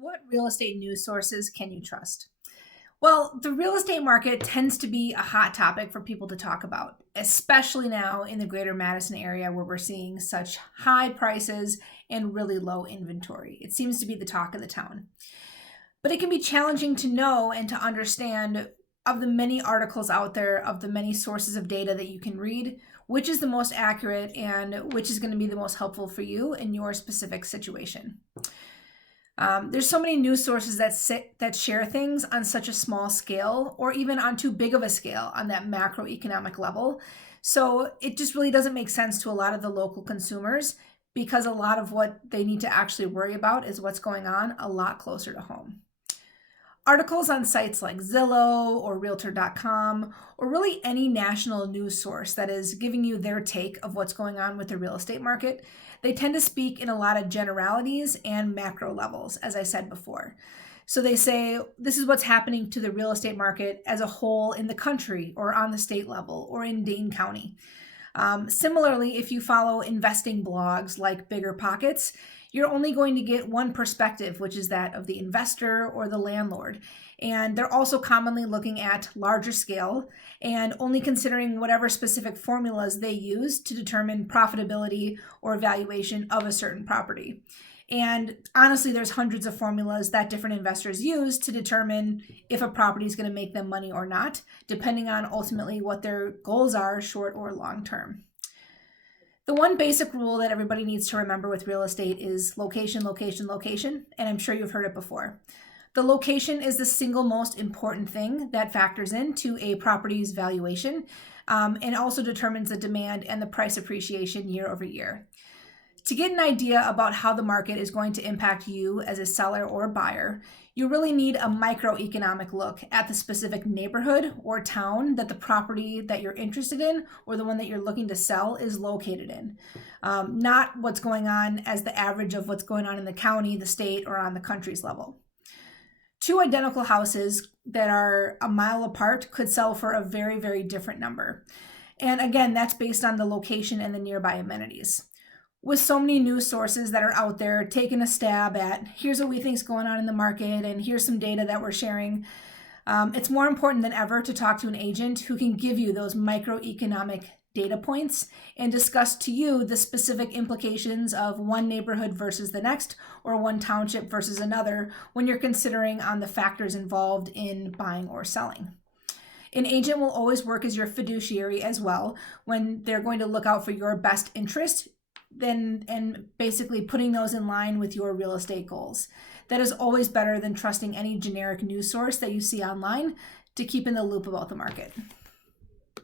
What real estate news sources can you trust? Well, the real estate market tends to be a hot topic for people to talk about, especially now in the greater Madison area where we're seeing such high prices and really low inventory. It seems to be the talk of the town. But it can be challenging to know and to understand of the many articles out there, of the many sources of data that you can read, which is the most accurate and which is going to be the most helpful for you in your specific situation. There's so many news sources that share things on such a small scale, or even on too big of a scale on that macroeconomic level. So it just really doesn't make sense to a lot of the local consumers because a lot of what they need to actually worry about is what's going on a lot closer to home. Articles on sites like Zillow or Realtor.com, or really any national news source that is giving you their take of what's going on with the real estate market, they tend to speak in a lot of generalities and macro levels, as I said before. So they say this is what's happening to the real estate market as a whole in the country or on the state level or in Dane County. Similarly, if you follow investing blogs like Bigger Pockets, you're only going to get one perspective, which is that of the investor or the landlord. And they're also commonly looking at larger scale and only considering whatever specific formulas they use to determine profitability or valuation of a certain property. And honestly, there's hundreds of formulas that different investors use to determine if a property is going to make them money or not, depending on ultimately what their goals are, short or long term. The one basic rule that everybody needs to remember with real estate is location, location, location, and I'm sure you've heard it before. The location is the single most important thing that factors into a property's valuation, and also determines the demand and the price appreciation year over year. To get an idea about how the market is going to impact you as a seller or buyer, you really need a microeconomic look at the specific neighborhood or town that the property that you're interested in or the one that you're looking to sell is located in. Not what's going on as the average of what's going on in the county, the state, or on the country's level. Two identical houses that are a mile apart could sell for a very, very different number. And again, that's based on the location and the nearby amenities. With so many news sources that are out there taking a stab at here's what we think is going on in the market and here's some data that we're sharing, it's more important than ever to talk to an agent who can give you those microeconomic data points and discuss to you the specific implications of one neighborhood versus the next or one township versus another when you're considering on the factors involved in buying or selling. An agent will always work as your fiduciary as well when they're going to look out for your best interest and basically putting those in line with your real estate goals. That is always better than trusting any generic news source that you see online to keep in the loop about the market.